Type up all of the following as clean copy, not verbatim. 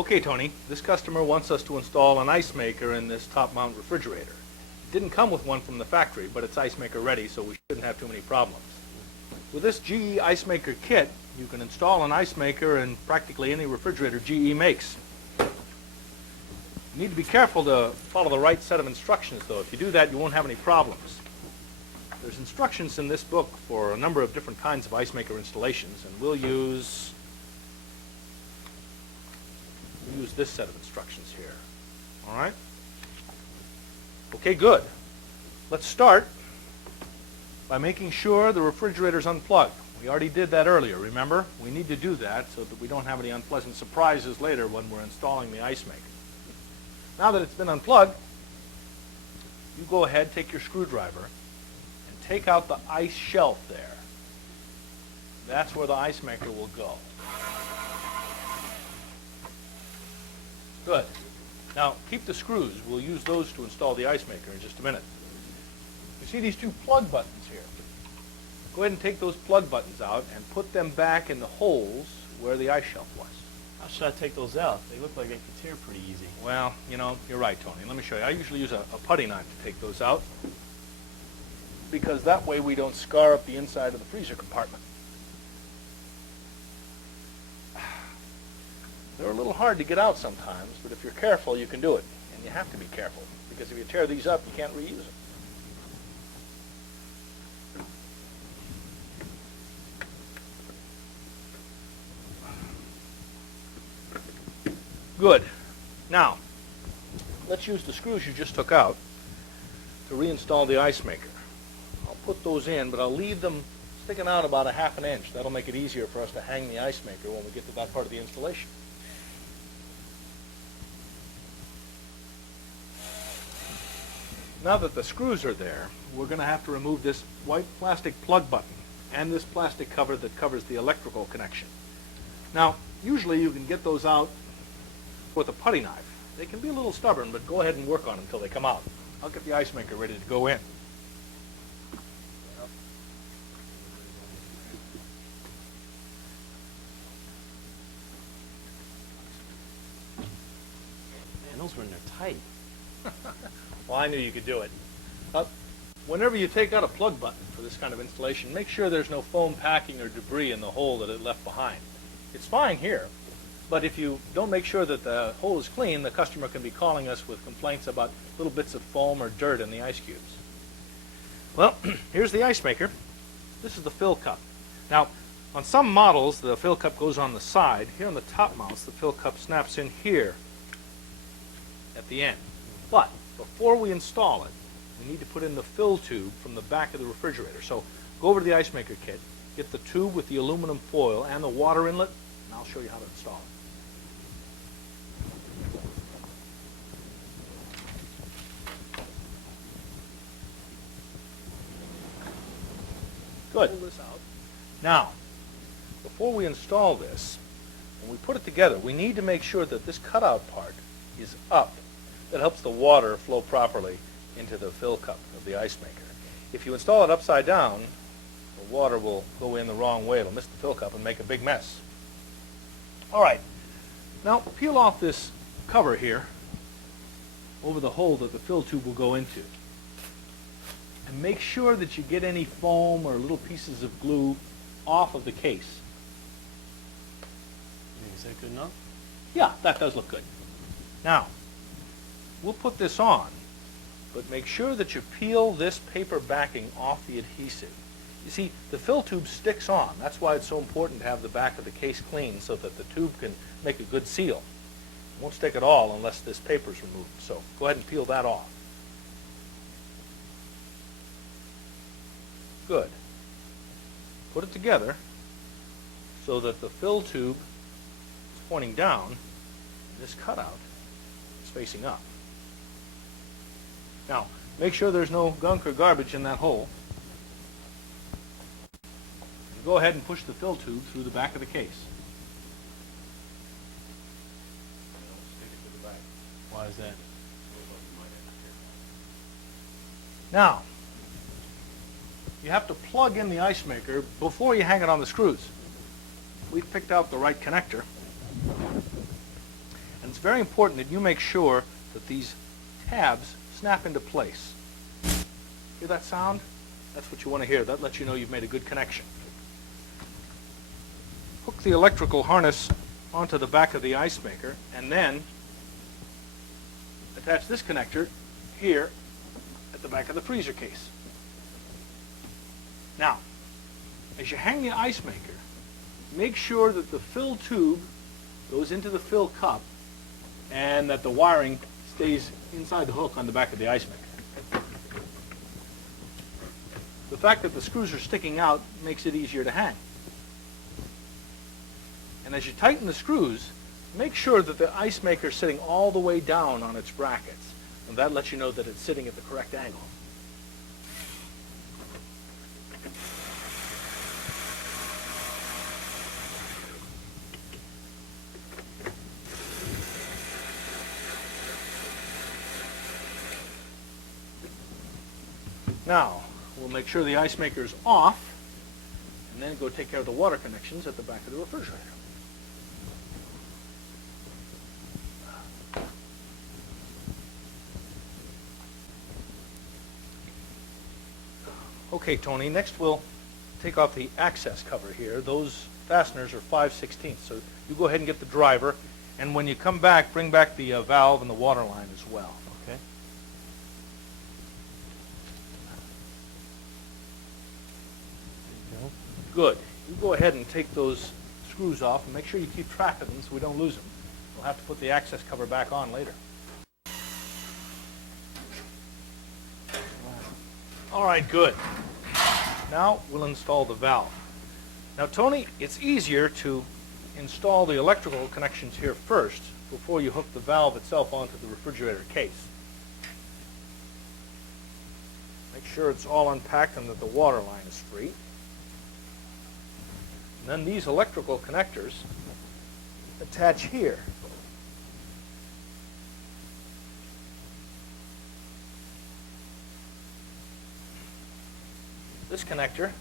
Okay, Tony, this customer wants us to install an Icemaker in this top mount refrigerator. It didn't come with one from the factory, but it's Icemaker ready, so we shouldn't have too many problems. With this GE Icemaker kit, you can install an Icemaker in practically any refrigerator GE makes. You need to be careful to follow the right set of instructions, though. If you do that, you won't have any problems. There's instructions in this book for a number of different kinds of Icemaker installations, and we'll use this set of instructions here. All right? Okay, good. Let's start by making sure the refrigerator's unplugged. We already did that earlier, remember? We need to do that so that we don't have any unpleasant surprises later when we're installing the Icemaker. Now that it's been unplugged, you go ahead, take your screwdriver, and take out the ice shelf there. That's where the Icemaker will go. Good. Now, keep the screws. We'll use those to install the Icemaker in just a minute. You see these two plug buttons here? Go ahead and take those plug buttons out and put them back in the holes where the ice shelf was. How should I take those out? They look like they could tear pretty easy. Well, you know, you're right, Tony. Let me show you. I usually use a putty knife to take those out because that way we don't scar up the inside of the freezer compartment. They're a little hard to get out sometimes, but if you're careful, you can do it. And you have to be careful, because if you tear these up, you can't reuse them. Good. Now, let's use the screws you just took out to reinstall the Icemaker. I'll put those in, but I'll leave them sticking out about a half an inch. That'll make it easier for us to hang the Icemaker when we get to that part of the installation. Now that the screws are there, we're going to have to remove this white plastic plug button and this plastic cover that covers the electrical connection. Now, usually you can get those out with a putty knife. They can be a little stubborn, but go ahead and work on them until they come out. I'll get the Icemaker ready to go in. Man, those were in there tight. Well, I knew you could do it. Whenever you take out a plug button for this kind of installation, make sure there's no foam packing or debris in the hole that it left behind. It's fine here, but if you don't make sure that the hole is clean, the customer can be calling us with complaints about little bits of foam or dirt in the ice cubes. Well, here's the Icemaker. This is the fill cup. Now, on some models, the fill cup goes on the side. Here on the top mounts, the fill cup snaps in here at the end. But before we install it, we need to put in the fill tube from the back of the refrigerator. So go over to the Icemaker kit, get the tube with the aluminum foil and the water inlet, and I'll show you how to install it. Good. Pull this out. Now, before we install this, when we put it together, we need to make sure that this cutout part is up. That helps the water flow properly into the fill cup of the Icemaker. If you install it upside down, the water will go in the wrong way. It'll miss the fill cup and make a big mess. All right. Now, peel off this cover here over the hole that the fill tube will go into. And make sure that you get any foam or little pieces of glue off of the case. Is that good enough? Yeah, that does look good. Now, we'll put this on, but make sure that you peel this paper backing off the adhesive. You see, the fill tube sticks on. That's why it's so important to have the back of the case clean so that the tube can make a good seal. It won't stick at all unless this paper is removed, so go ahead and peel that off. Good. Put it together so that the fill tube is pointing down and this cutout is facing up. Now, make sure there's no gunk or garbage in that hole. And go ahead and push the fill tube through the back of the case. Why is that? Now, you have to plug in the Icemaker before you hang it on the screws. We've picked out the right connector. And it's very important that you make sure that these tabs snap into place. Hear that sound? That's what you want to hear. That lets you know you've made a good connection. Hook the electrical harness onto the back of the Icemaker, and then attach this connector here at the back of the freezer case. Now, as you hang the Icemaker, make sure that the fill tube goes into the fill cup and that the wiring stays inside the hook on the back of the Icemaker. The fact that the screws are sticking out makes it easier to hang. And as you tighten the screws, make sure that the Icemaker is sitting all the way down on its brackets. And that lets you know that it's sitting at the correct angle. Now, we'll make sure the Icemaker is off, and then go take care of the water connections at the back of the refrigerator. Okay, Tony, next we'll take off the access cover here. Those fasteners are 5/16, so you go ahead and get the driver, and when you come back, bring back the valve and the water line as well. Okay. There you go. Good. You go ahead and take those screws off and make sure you keep track of them so we don't lose them. We'll have to put the access cover back on later. All right, good. Now we'll install the valve. Now, Tony, it's easier to install the electrical connections here first before you hook the valve itself onto the refrigerator case. Make sure it's all unpacked and that the water line is free. And then these electrical connectors attach here. This connector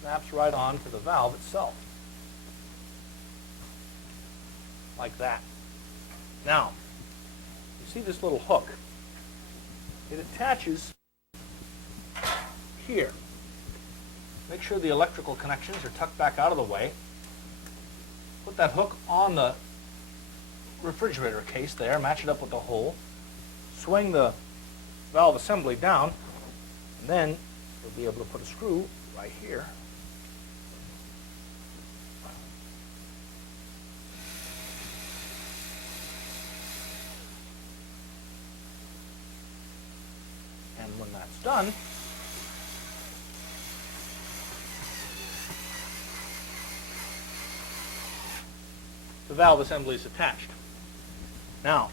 snaps right on to the valve itself, like that. Now, you see this little hook? It attaches here. Make sure the electrical connections are tucked back out of the way. Put that hook on the refrigerator case there, match it up with the hole, swing the valve assembly down, and then you'll be able to put a screw right here. And when that's done, the valve assembly is attached. Now,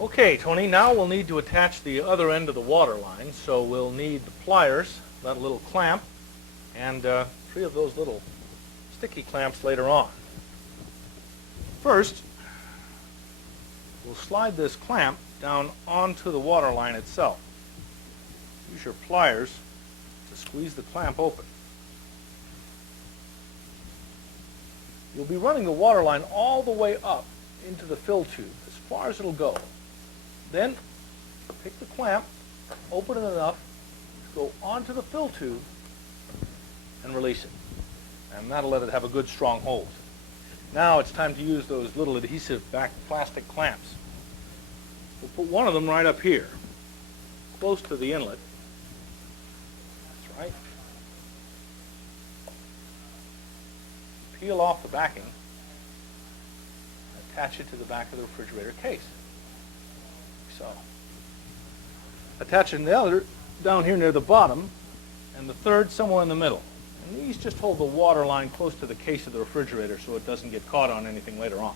okay, Tony, now we'll need to attach the other end of the water line, so we'll need the pliers, that little clamp, and 3 of those little sticky clamps later on. First, we'll slide this clamp down onto the water line itself. Use your pliers to squeeze the clamp open. You'll be running the water line all the way up into the fill tube, as far as it'll go. Then, pick the clamp, open it enough to go onto the fill tube, and release it. And that'll let it have a good strong hold. Now it's time to use those little adhesive back plastic clamps. We'll put one of them right up here, close to the inlet. That's right. Peel off the backing, attach it to the back of the refrigerator case. So, attaching the other down here near the bottom, and the third somewhere in the middle. And these just hold the water line close to the case of the refrigerator so it doesn't get caught on anything later on.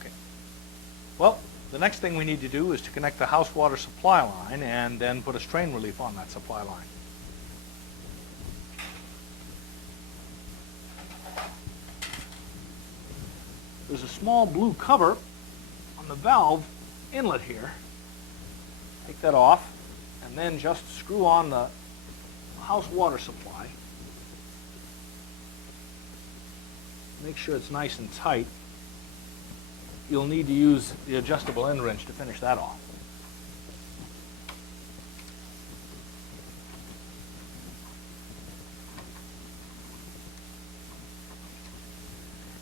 Okay. Well, the next thing we need to do is to connect the house water supply line and then put a strain relief on that supply line. there's a small blue cover on the valve inlet here. Take that off, and then just screw on the house water supply. Make sure it's nice and tight. You'll need to use the adjustable end wrench to finish that off.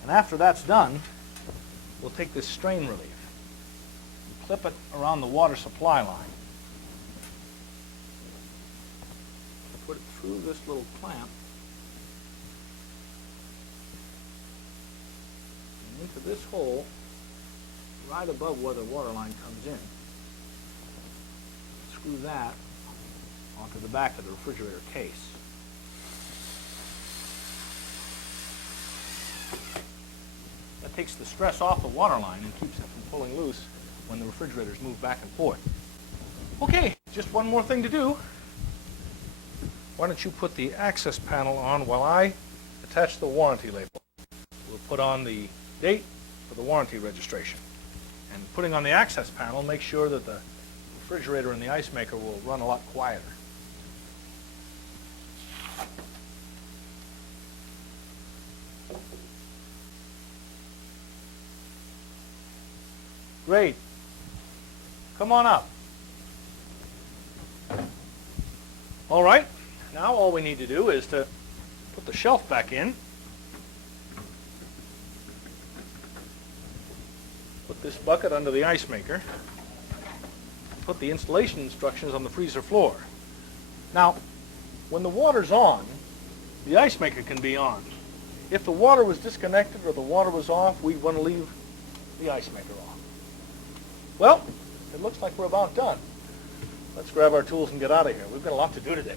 And after that's done, we'll take this strain relief and clip it around the water supply line. Put it through this little clamp and into this hole right above where the water line comes in. Screw that onto the back of the refrigerator case. That takes the stress off the water line and keeps it from pulling loose when the refrigerators move back and forth. Okay, just one more thing to do. Why don't you put the access panel on while I attach the warranty label. We'll put on the date for the warranty registration. And putting on the access panel, make sure that the refrigerator and the ice maker will run a lot quieter. Great. Come on up. All right. Now all we need to do is to put the shelf back in. Put this bucket under the ice maker. Put the installation instructions on the freezer floor. Now, when the water's on, the ice maker can be on. If the water was disconnected or the water was off, we'd want to leave the ice maker off. Well, it looks like we're about done. Let's grab our tools and get out of here. We've got a lot to do today.